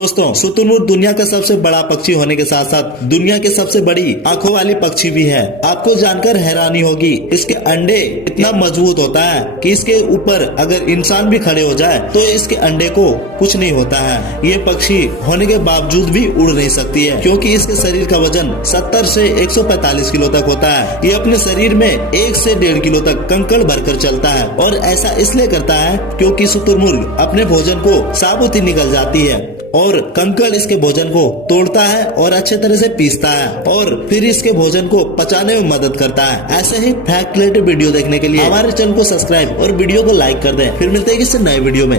दोस्तों, शुतुरमुर्ग दुनिया का सबसे बड़ा पक्षी होने के साथ साथ दुनिया के सबसे बड़ी आंखों वाली पक्षी भी है। आपको जानकर हैरानी होगी, इसके अंडे इतना मजबूत होता है कि इसके ऊपर अगर इंसान भी खड़े हो जाए तो इसके अंडे को कुछ नहीं होता है। ये पक्षी होने के बावजूद भी उड़ नहीं सकती है, क्योंकि इसके शरीर का वजन 70 से 145 किलो तक होता है। ये अपने शरीर में 1 से 1.5 किलो तक कंकड़ भरकर चलता है, और ऐसा इसलिए करता है क्योंकि शुतुरमुर्ग अपने भोजन को साबुत ही निकल जाती है और कंकड़ इसके भोजन को तोड़ता है और अच्छे तरह से पीसता है और फिर इसके भोजन को पचाने में मदद करता है। ऐसे ही फैक्ट रिलेटेड वीडियो देखने के लिए हमारे चैनल को सब्सक्राइब और वीडियो को लाइक कर दें। फिर मिलते हैं किसी नए वीडियो में।